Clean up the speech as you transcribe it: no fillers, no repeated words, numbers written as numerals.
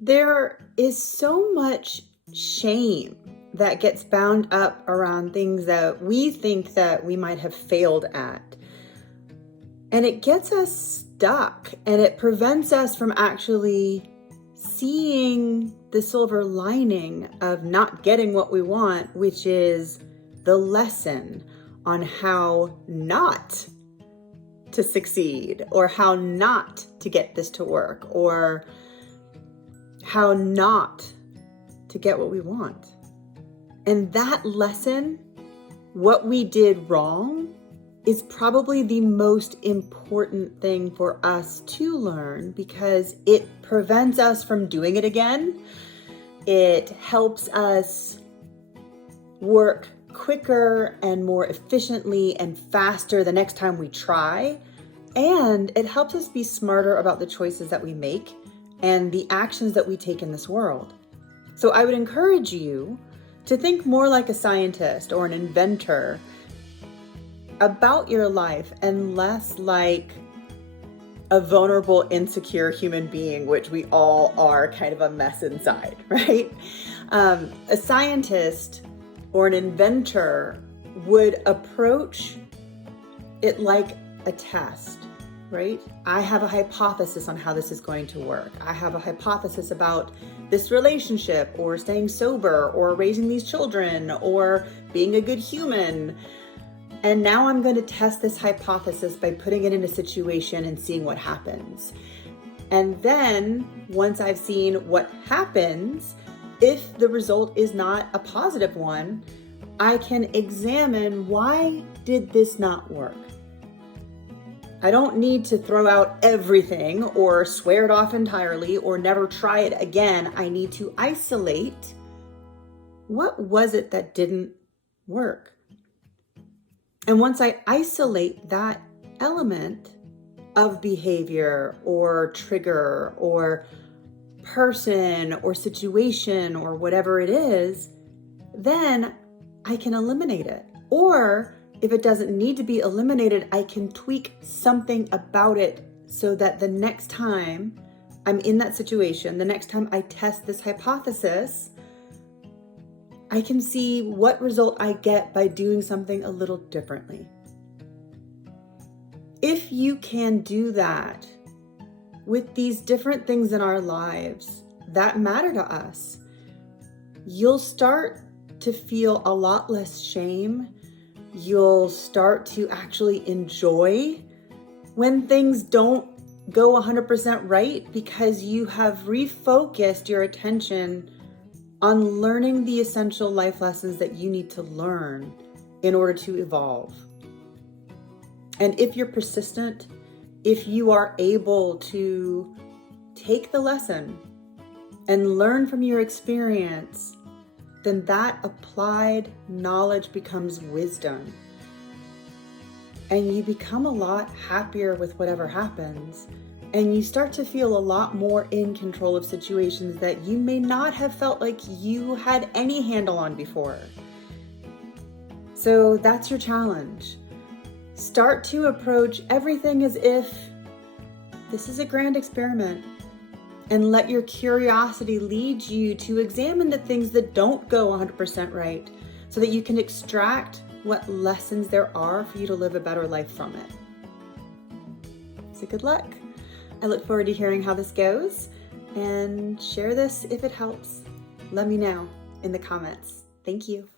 There is so much shame that gets bound up around things that we think that we might have failed at. And it gets us stuck and it prevents us from actually seeing the silver lining of not getting what we want, which is the lesson on how not to succeed, or how not to get this to work, or how not to get what we want. And that lesson, what we did wrong, is probably the most important thing for us to learn because it prevents us from doing it again. It helps us work quicker and more efficiently and faster the next time we try. And it helps us be smarter about the choices that we make and the actions that we take in this world. So I would encourage you to think more like a scientist or an inventor about your life and less like a vulnerable, insecure human being, which we all are kind of a mess inside, right? A scientist or an inventor would approach it like a test, right? I have a hypothesis on how this is going to work. I have a hypothesis about this relationship, or staying sober, or raising these children, or being a good human. And now I'm going to test this hypothesis by putting it in a situation and seeing what happens. And then once I've seen what happens, if the result is not a positive one, I can examine, why did this not work? I don't need to throw out everything or swear it off entirely or never try it again. I need to isolate, what was it that didn't work? And once I isolate that element of behavior or trigger or person or situation or whatever it is, then I can eliminate it. Or if it doesn't need to be eliminated, I can tweak something about it so that the next time I'm in that situation, the next time I test this hypothesis, I can see what result I get by doing something a little differently. If you can do that with these different things in our lives that matter to us, you'll start to feel a lot less shame. You'll start to actually enjoy when things don't go 100% right, because you have refocused your attention on learning the essential life lessons that you need to learn in order to evolve. And if you're persistent, if you are able to take the lesson and learn from your experience, then that applied knowledge becomes wisdom. And you become a lot happier with whatever happens. And you start to feel a lot more in control of situations that you may not have felt like you had any handle on before. So that's your challenge. Start to approach everything as if this is a grand experiment, and let your curiosity lead you to examine the things that don't go 100% right, so that you can extract what lessons there are for you to live a better life from it. So good luck. I look forward to hearing how this goes, and share this if it helps. Let me know in the comments. Thank you.